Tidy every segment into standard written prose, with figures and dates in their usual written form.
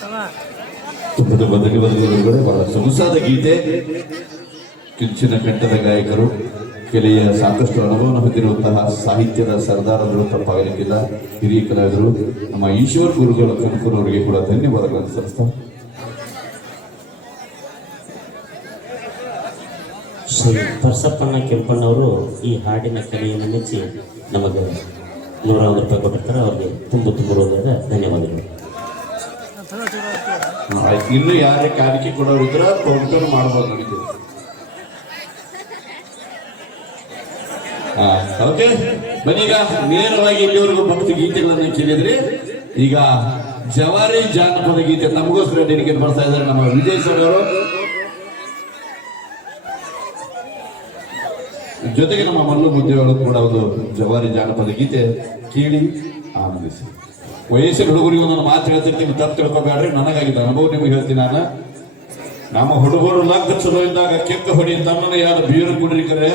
ತುಂಬದ ಬದುಕುಗಳು ಬಹಳ ಸೊಗಸಾದ ಗೀತೆ. ಕಿಂಚಿನ ಕಂಠದ ಗಾಯಕರು, ಕೆಲೆಯ ಸಾಕಷ್ಟು ಅನುಭವವನ್ನು ಹೊಂದಿರುವಂತಹ ಸಾಹಿತ್ಯದ ಸರ್ದಾರರು ತಪ್ಪಾಗಲಿಕ್ಕಿಲ್ಲ. ಹಿರಿಯ ಕಲಾವಿದರು ನಮ್ಮ ಈಶ್ವರ್ ಗುರುಗಳ ಕನಕನವರಿಗೆ ಕೂಡ ಧನ್ಯವಾದಗಳನ್ನು ಸಲ್ಲಿಸ್ತಾ ಶ್ರೀ ಪರಸಪ್ಪಣ್ಣ ಕೆಂಪಣ್ಣವರು ಈ ಹಾಡಿನ ಕಲೆಯನ್ನು ಮೆಚ್ಚಿ ನಮಗೆ 100 ರೂಪಾಯಿ ಕೊಟ್ಟಿರ್ತಾರೆ. ಅವ್ರಿಗೆ ತುಂಬ ಹೃದಯದ ಧನ್ಯವಾದಗಳು. ಇನ್ನು ಯಾರೇ ಕಾಣಿಕೆ ಕೊಡೋರಿದ್ರ ಕೌಂಟರ್ ಮಾಡಬಹುದು ನಮಗೆ. ಓಕೆ, ಬನ್ನೀಗ ನೇರವಾಗಿ ಇಲ್ಲಿವರೆಗೂ ಭಕ್ತಿ ಗೀತೆಗಳನ್ನು ಕೇಳಿದ್ರಿ. ಈಗ ಜವಾರಿ ಜಾನಪದ ಗೀತೆ ನಮಗೋಸ್ಕರ ಡೆಡಿಕೇಟ್ ಮಾಡ್ತಾ ಇದ್ದಾರೆ ನಮ್ಮ ವಿಜಯ್ ಸರ್ ಅವರು. ಜೊತೆಗೆ ನಮ್ಮ ಮಲ್ಲು ಮುದ್ದೆಗಳು ಕೂಡ ಒಂದು ಜವಾರಿ ಜಾನಪದ ಗೀತೆ ಕೇಳಿ ಆನಂದಿಸಿ. ವಯಸ್ಸಿನ ಹುಡುಗರಿಗೆ ಒಂದೊಂದು ಮಾತು ಹೇಳ್ತಿರ್ತೀನಿ, ತಪ್ಪು ತಿಳ್ಕೊಬೇಡ್ರಿ. ನನಗಾಗಿದ್ದ ಅನುಭವ ನಿಮಗೆ ಹೇಳ್ತೀನಿ ನಾನು. ನಮ್ಮ ಹುಡುಗರು ಲಗ್ಗ ಚಲೋ ಇದ್ದಾಗ ಕೆಕ್ಕ ಹೊಡಿ ತನ್ನನ ಯಾರು ಬೀರು ಕುಡಿರಿಕರೆ,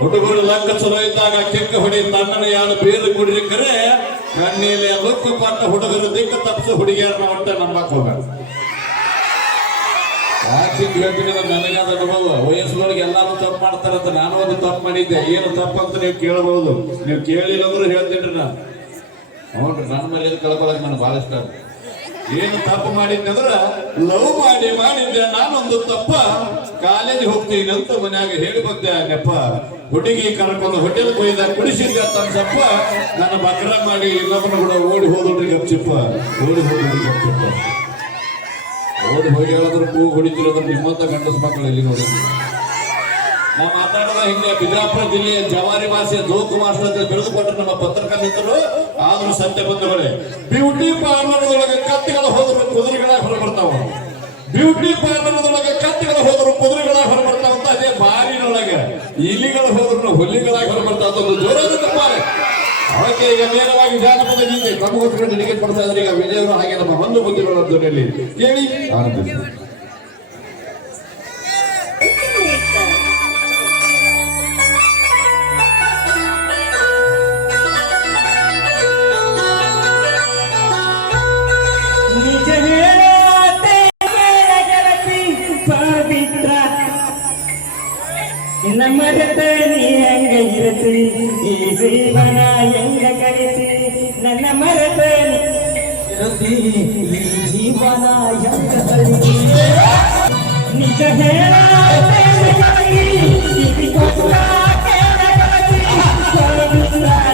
ಹುಡುಗರು ಲಗ್ಗ ಚಲೋ ಇದ್ದಾಗ ಕೆಕ್ಕ ಹೊಡಿ ತನ್ನನ ಯಾರು ಬೀರು ಕುಡಿರಿಕರೆ, ಕಣ್ಣೀಲಿ ಲುಕ್ಕು ಕೊಟ್ಟ ಹುಡುಗರು ದಿಕ್ಕ ತಪ್ಪಿಸ ಹುಡುಗಿಯರನ್ನ ಒಟ್ಟ ನಂಬಕ್ ಹೋಗ್ಬೇಡ. ಹೇಳ್ತೀನಿ, ನನಗಾದ ಅನುಭವ. ವಯಸ್ಸಿನೊಳಗೆ ಎಲ್ಲಾರು ತಪ್ಪು ಮಾಡ್ತಾರಂತ ನಾನು ಒಂದು ತಪ್ಪು ಮಾಡಿದ್ದೆ. ಏನು ತಪ್ಪು ಅಂತ ನೀವು ಕೇಳಬಹುದು, ನೀವು ಕೇಳಿಲ್ಲ ಅಂದ್ರೂ ಹೇಳ್ತೀನಿ ನಾನು. ನೋಡ್ರಿ, ನನ್ನ ಮೇಲೆ ಕಳ್ಕೊಳಕ್ ನನಗೆ ಬಹಳ ಇಷ್ಟ. ಏನು ತಪ್ಪು ಮಾಡಿದ್ದೆ ಅಂದ್ರ ಲವ್ ಮಾಡಿದ್ದೆ ನಾನೊಂದು ತಪ್ಪ. ಕಾಲೇಜ್ ಹೋಗ್ತೀನಿ ಅಂತ ಮನ್ಯಾಗ ಹೇಳಿ ಬಂದೆ ನೆಪ. ಹುಡುಗಿ ಕರ್ಕೊಂಡು ಹೋಟೆಲ್ ಕೊಯ್ದಾಗ ಕುಡಿಸಿದ್ದೆ ತಪ್ಪ. ನನ್ನ ಬಕ್ರ ಮಾಡಿ ಇನ್ನೊಬ್ಬನ ಕೂಡ ಓಡಿ ಹೋದ್ರಿ ಗಪ್ಚಿಪ್ಪ, ಓಡಿ ಹೋದ್ರಿ ಗಪ್ಚಿಪ್ಪ. ಓಡಿ ಹೋಗಿ ಹೇಳಿದ್ರು ಕೂಗು ಹೊಡಿತಿರೋದ್ರ ನಿಮ್ಮಂತ ಗಂಡಸ ಮಕ್ಕಳು ಎಲ್ಲಿ ನೋಡಿ. ನಾವು ಮಾತಾಡೋದ ಹಿಂಗೆ ಬಿಜಾಪುರ ಜಿಲ್ಲೆಯ ಜವಾರಿ ಭಾಷೆ ಜೋಕು ಮಾಸ್ಟರ್ ಅಂತ ಬೆಳೆದುಕೊಂಡ್ರೆ ನಮ್ಮ ಪತ್ರಕರ್ತ ಮಿತ್ರರು. ಆದ್ರೂ ಸತ್ಯ ಬಂಧುಗಳೇ, ಬ್ಯೂಟಿ ಪಾರ್ಲರ್ದೊಳಗೆ ಕತ್ತಿಗಳು ಹೋದ್ರು ಕುದುರೆಗಳಾಗಿ ಹೊರಬರ್ತಾವ. ಬ್ಯೂಟಿ ಪಾರ್ಲರ್ದೊಳಗೆ ಕತ್ತಿಗಳು ಹೋದ್ರು ಕುದುರೆಗಳಾಗಿ ಹೊರಬರ್ತಾವ ಅಂತ ಅದೇ ಬಾರಿನೊಳಗೆ ಇಲಿಗಳು ಹೋದ್ರು ಹುಲ್ಲಿಗಳಾಗಿ ಹೊರಬರ್ತಾವ. ಒಂದು ಜೋರಾದ ತಪ್ಪಾರೆ. ಅವಕ್ಕೆ ಈಗ ನೇರವಾಗಿ ಜಾನಪದ ಗೀತೆ ನಮಗೋಸ್ಕರ ಡೆಡಿಕೇಟ್ ಮಾಡ್ತಾ ಇದ್ದಾರೆ. ಈಗ ವಿಜಯವರು ಹಾಗೆ ನಮ್ಮ ಒಂದು ಬುದ್ಧಿಗಳ ಧ್ವನಿಯಲ್ಲಿ ಕೇಳಿ ಆನಂದಿಸಿ. ನಮ್ಮರತ ನೀ ಹೆಂಗ ಇರತಿ, ಈ ಜೀವನ ಹೆಂಗ ಕಳಿಸಿ. ನನ್ನ ಮರತ ಇರತಿ, ಈ ಜೀವನ ಹೆಂಗ ಕಳಿಸಿ. ನಿಜ ಹೇಳ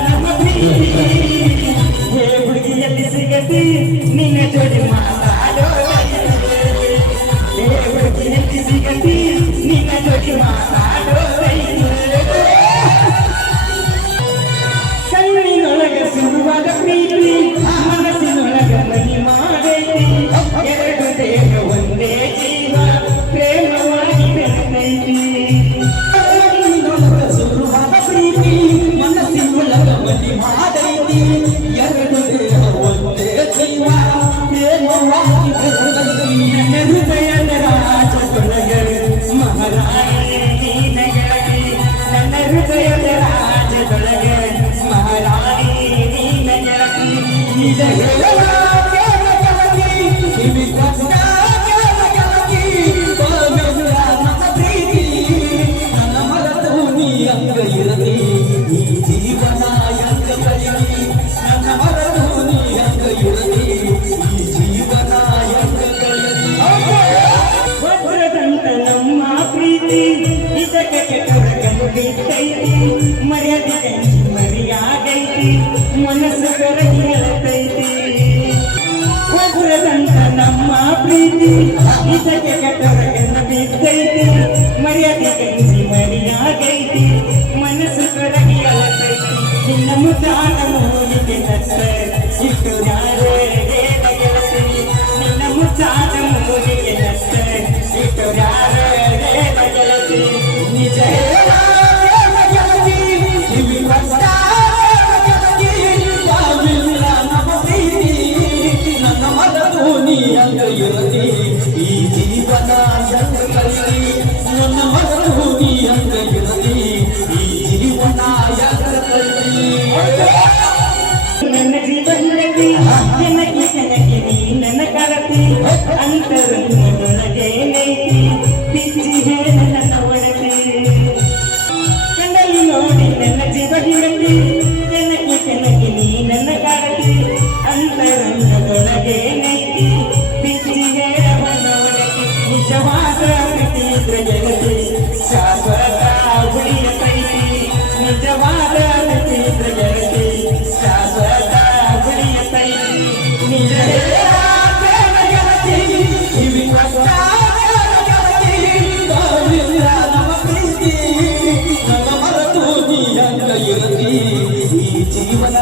ನಮ್ಮ ಹೇ ಹುಡುಗಿಯಲ್ಲಿ ಸಿಗತಿ ನಿನ್ನ ಜೋಡಿ ಮಾತಾಡೋ. ಹೇ ಹುಡುಗಿಯಲ್ಲಿ ಸಿಗತಿ ನಿನ್ನ ಜೋಡಿ ಮಾತಾಡೋ. ಕಣ್ಣಿನೊಳಗ ಸುರುವಾದ ಪ್ರೀತಿ, ಮನಸ್ಸಿನೊಳಗ ಮನಿ ಮಾಡೈತಿ. ಎರಡು ದೇಹ ಒಂದೇ ಜೀವ ಪ್ರೇಮವಾಗಿ ಬೆಳೆದೈತಿ. ಕಣ್ಣಿನೊಳಗ ಸುರುವಾದ ಪ್ರೀತಿ, ಮನಸ್ಸಿನೊಳಗ ಮನಿ ಮಾಡೈತಿ. ಎರಡು ದೇಹ ಒಂದೇ ಜೀವ ಪ್ರೇಮವಾಗಿ ಬೆಳೆದೈತಿ. ನನ್ನ ಹೃದಯದ ರಾಜದೊಳಗಡೆ ಮಹಾರಾಣಿ ನೀನಗಾಗಿ, ನನ್ನ ಹೃದಯದ ರಾಜದೊಳಗೆ ಮಹಾರಾಣಿ ನೀನಗಾಗಿ. ನಿಜ ಹೇಳುವ ಕಿವಿ ಕಷ್ಟ ನನ್ನ ಪ್ರೀತಿ, ನನ್ನ ಮನದ ನೀ ಅಂಗ ಇರಲಿ, ಈ ಜೀವನ ಎಂಗ ಕಲಿಲಿ. ನನ್ನ ಮನದ ನೀ ಅಂಗ ಇರಲಿ, ಈ ಜೀವನ ಎಂಗ ಕಲಿಲಿ. ವಜ್ರದಂತ ನಮ್ಮ ಪ್ರೀತಿ, ಇದಕ್ಕೆ ಕೆಟ್ಟವರನ್ನು ಬಿಟ್ಟೈತಿ. ಮರ್ಯಾದೆ ಮರಿಯಾಗೈತಿ, ಮನಸ್ಸು ಕರಗಿ ಹೇಳತೈತಿ. ವಜ್ರದಂತ ನಮ್ಮ ಪ್ರೀತಿ, ಇದಕ್ಕೆ ಕೆಟ್ಟವರನ್ನು ಬಿಟ್ಟೈತಿ. ಮರ್ಯಾದೆ ಕೈಸಿ ಮರಿಯಾಗೈತಿ, ಮನಸ್ಸು ಕರಗಿ ಹೇಳತೈತಿ. ನಿನ್ನ ಮುದ್ದಾದ ಮೂಲಿಗೆ ನಷ್ಟ ಇಷ್ಟು ಯಾರೇ ಗೆಳತಿ. ನಿನ್ನ ಮುದ್ದಾದ ಮೂಲಿಗೆ ನಷ್ಟ ಇಷ್ಟು ಯಾರೇ ಗೆಳತಿ. ನಿಜ ಹೇಳ ಗೆಳತಿ, ಕಿವಿ ಕಷ್ಟ ಗೆಳತಿ. ಯಾವಿಲ್ಲ ನಮ್ಮ ಪ್ರೀತಿ, ನನ್ನ ಮನವು ನೀ ಅಂಗ ಇರಲಿ, ಈ ಜೀವನ ಎಂಗ ಕಲಿಲಿ. ನನ್ನ ಮನವು ನೀ ಅಂಗ ಇರಲಿ, ಈ ಜೀವನ ಎಂಗ ಕಲಿಲಿ. ನನ್ನ ಜೀವನದಲ್ಲಿ ಜನಕ್ಕೆ ನೀ ನನ್ನ ಕರತಿ. ಅಂತರಂಗದೊಳಗೇನೈತಿ ಬಿಚ್ಚಿ ಹೇಳ ನನ್ನ ಒಡತಿ ಕಣ್ಣಲ್ಲಿ ನೋಡಿ ನನ್ನ ಜೀವ ಹಿಡತಿ ಕೆನಕಿ ಕೆನಕಿ ನೀ ನನ್ನ ಕಾಡತಿ ಅಂತರಂಗದೊಳಗೇನೈತಿ ಬಿಚ್ಚಿ ಹೇಳ ನನ್ನ ಒಡತಿ ನಿಜವಾದ ಪ್ರೀತಿಯಿದ್ರೆ ಜಗತಿ ಶಾಶ್ವತ ಉಳಿಯತೈತಿ ನಿಜವಾದ ಪ್ರೀತಿಯಿದ್ರೆ ಜಗತಿ ಶಾಶ್ವತ ಉಳಿಯತೈತಿ ನಿಜ ಜೀವನ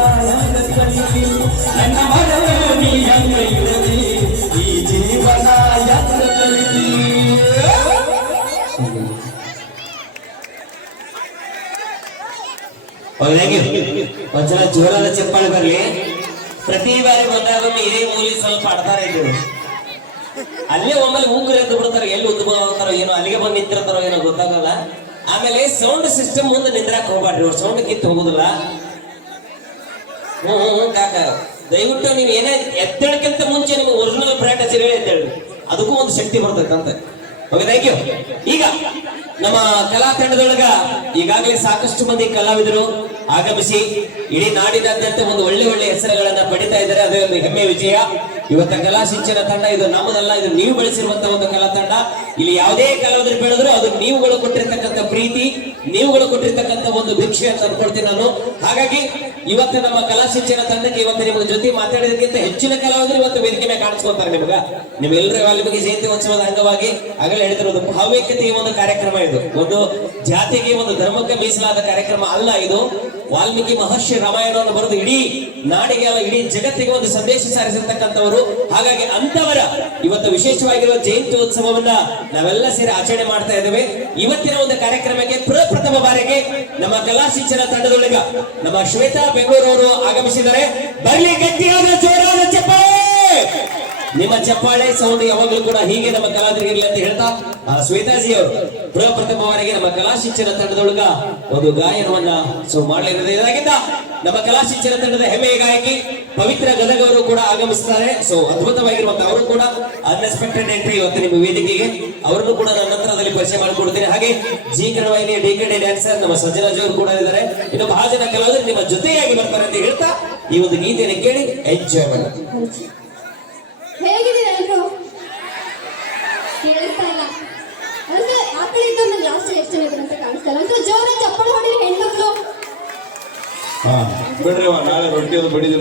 ನನ್ನ ಮರಳು ನೀ ಹಂಗ ಇರಲಿ ಈ ಜೀವನ ಎಂದ ಕಲಿತಿ ಒಂದ್ಸಲ ಜೋರಾದ ಚಪ್ಪಾಳೆ ಬರ್ಲಿ. ಪ್ರತಿ ಬಾರಿ ಬಂದಾಗ ಇದೇ ಮೂಲಿ ಸ್ವಲ್ಪ ಆಡ್ತಾರೆ ಇದ್ರು, ಅಲ್ಲೇ ಒಮ್ಮಲ್ಲಿ ಮೂಗರು ಎದ್ದು ಬಿಡ್ತಾರೆ, ಎಲ್ಲಿ ಉದ್ಭವ ಆಗ್ತಾರೋ ಏನೋ, ಅಲ್ಲಿಗೆ ಬಂದು ನಿಂತಿರ್ತಾರೋ ಏನೋ ಗೊತ್ತಾಗಲ್ಲ. ಆಮೇಲೆ ಸೌಂಡ್ ಸಿಸ್ಟಮ್ ಮುಂದೆ ನಿಂದ್ರಾಕ್ ಹೋಗ್ಬಾಡ್ರಿ, ಅವ್ರು ಸೌಂಡ್ ಕಿತ್ತು ಹೋಗುದಿಲ್ಲ. ಕಾಕ ದಯವಿಟ್ಟು ನೀವು ಏನೇ ಎದ್ದೇಳಕ್ಕಿಂತ ಮುಂಚೆ ನಿಮ್ಗೆ ಒರಿಜಿನಲ್ ಬ್ರ್ಯಾಂಡ್ ಹಚ್ಚಿರ ಎದ್ದೇಳಿ, ಅದಕ್ಕೂ ಒಂದು ಶಕ್ತಿ ಬರ್ತೈತಂತ. Okay, thank you. ಈಗ ನಮ್ಮ ಕಲಾ ತಂಡದೊಳಗ ಈಗಾಗಲೇ ಸಾಕಷ್ಟು ಮಂದಿ ಕಲಾವಿದರು ಆಗಮಿಸಿ ಇಡೀ ನಾಡಿನಾದ್ಯಂತ ಒಂದು ಒಳ್ಳೆ ಒಳ್ಳೆ ಹೆಸರುಗಳನ್ನ ಪಡಿತಾ ಇದ್ದಾರೆ. ಅದೇ ಒಂದು ಹೆಮ್ಮೆ ವಿಜಯ. ಇವತ್ತ ಕಲಾ ಸಿಂಚನ ತಂಡ ಇದು ನಮ್ಮದಲ್ಲ, ಇದು ನೀವು ಬೆಳೆಸಿರುವಂತಹ ಒಂದು ಕಲಾ ತಂಡ. ಇಲ್ಲಿ ಯಾವುದೇ ಕಲಾವಿದರು ಬೆಳೆದ್ರು ಅದು ನೀವುಗಳು ಕೊಟ್ಟಿರ್ತಕ್ಕಂಥ ಪ್ರೀತಿ, ನೀವುಗಳು ಕೊಟ್ಟಿರ್ತಕ್ಕಂಥ ಒಂದು ಭಿಕ್ಷೆ ಅಂತ ಅನ್ಕೊಳ್ತೀನಿ ನಾನು. ಹಾಗಾಗಿ ಇವತ್ತು ನಮ್ಮ ಕಲಾ ಸಿಂಚನ ತಂಡಕ್ಕೆ ಇವತ್ತು ನಿಮ್ಮ ಜೊತೆ ಮಾತಾಡೋದಕ್ಕಿಂತ ಹೆಚ್ಚಿನ ಕಲಾವಿದರು ಇವತ್ತು ವೇದಿಕೆ ಮೇಲೆ ಕಾಣಿಸ್ಕೊಳ್ತಾರೆ. ನಿಮ್ಮೆಲ್ಲರೂ ವಾಲ್ಮೀಕಿ ಜಯಂತಿ ಉತ್ಸವದ ಅಂಗವಾಗಿ ಆಗಲೇ ಹೇಳ್ತಿರೋದು ಭಾವೈಕ್ಯತೆಯ ಒಂದು ಕಾರ್ಯಕ್ರಮ ಇದು. ಒಂದು ಜಾತಿಗೆ ಒಂದು ಧರ್ಮಕ್ಕೆ ಮೀಸಲಾದ ಕಾರ್ಯಕ್ರಮ ಅಲ್ಲ ಇದು. ವಾಲ್ಮೀಕಿ ಮಹರ್ಷಿ ರಾಮಾಯಣವನ್ನು ಬರೆದು ಇಡೀ ನಾಡಿಗೆ ಅಲ್ಲ ಇಡೀ ಜಗತ್ತಿಗೆ ಒಂದು ಸಂದೇಶ ಸಾರಿಸಿರ್ತಕ್ಕಂಥವರು. ಹಾಗಾಗಿ ಅಂತವರ ಇವತ್ತು ವಿಶೇಷವಾಗಿರುವ ಜಯಂತಿ ಉತ್ಸವವನ್ನ ನಾವೆಲ್ಲ ಸೇರಿ ಆಚರಣೆ ಮಾಡ್ತಾ ಇದ್ದೇವೆ. ಇವತ್ತಿನ ಒಂದು ಕಾರ್ಯಕ್ರಮಕ್ಕೆ ಪ್ರಪ್ರಥಮ ಬಾರಿಗೆ ನಮ್ಮ ಕಲಾ ಸಿಂಚನ ತಂಡದೊಳಗ ನಮ್ಮ ಶ್ವೇತಾ ಬೆಂಗಳೂರು ಅವರು ಆಗಮಿಸಿದ್ದಾರೆ. ಬರ್ಲಿ ಗಟ್ಟಿಯಾದ ಜೋರಾದ ಚಪ್ಪಾಳೆ. ನಿಮ್ಮ ಚಪ್ಪಾಳೆ ಸೌಂಡ್ ಯಾವಾಗಲೂ ಕೂಡ ಹೀಗೆ ನಮ್ಮ ಕಲಾವಿದರಿಗಿರಲಿ ಅಂತ ಹೇಳ್ತಾ ಶ್ವೇತಾಜಿ ಅವರು ಪ್ರಪ್ರಥಮವರೆಗೆ ನಮ್ಮ ಕಲಾ ಶಿಕ್ಷಣ ತಂಡದೊಳಗ ಒಂದು ಗಾಯನವನ್ನ ಮಾಡಲಿದೆ. ಇದಾಗಿದ್ದ ನಮ್ಮ ಕಲಾ ಶಿಕ್ಷಣ ತಂಡದ ಹೆಮ್ಮೆಯ ಗಾಯಕಿ ಪವಿತ್ರ ಗದಗ ಅವರು ಕೂಡ ಆಗಮಿಸ್ತಾರೆ. ಸೊ ಅದ್ಭುತವಾಗಿರುವಂತಹ ಅವರು ಕೂಡ ಅನ್ಎಕ್ಸ್ಪೆಕ್ಟೆಡ್ ಎಂಟ್ರಿ ಇವತ್ತು ನಿಮ್ಮ ವೇದಿಕೆಗೆ. ಅವರನ್ನು ಕೂಡ ನನ್ನ ನಂತರದಲ್ಲಿ ಪರಿಚಯ ಮಾಡಿಕೊಡ್ತೇನೆ. ಹಾಗೆ ಜಿ ಕಣವಾಯಿನಿ ಡಿಕೆಡಿ ಡ್ಯಾನ್ಸರ್ ನಮ್ಮ ಸಜ್ಜರಾಜ್ ಅವರು ಕೂಡ ಇದ್ದಾರೆ. ಇನ್ನು ಬಹಳ ಜನ ಕಲಾವಿದರು ನಿಮ್ಮ ಜೊತೆಯಾಗಿ ಬರ್ತಾರೆ ಅಂತ ಹೇಳ್ತಾ ಈ ಒಂದು ಗೀತೆಯನ್ನು ಕೇಳಿ ಎಂಜಾಯ್ ಮಾಡಿ. ಹೇಗಿದ್ದೀರಾ ಎಲ್ರು? ಕೇಳಿಸ್ತಾ ಇಲ್ಲ ಅಂದ್ರೆ ಆ ಕಡೆ ಇದ್ದು ನಂಗೆ ಲಾಸ್ಟ್ ಎಷ್ಟು ಜನ ಇದ್ದಾರೆ ಅಂತ ಕಾಣಿಸ್ತಾ ಇಲ್ಲ. ಅಂತ ಜೋರ ಚಪ್ಪಳ ಹೊಡಿ ಹೆಣ್ಮಕ್ಳು. ಬಿಡ್ರಿ, ನಾಳೆ ರೊಟ್ಟಿ ಅದು ಬಡಿದ್ರು.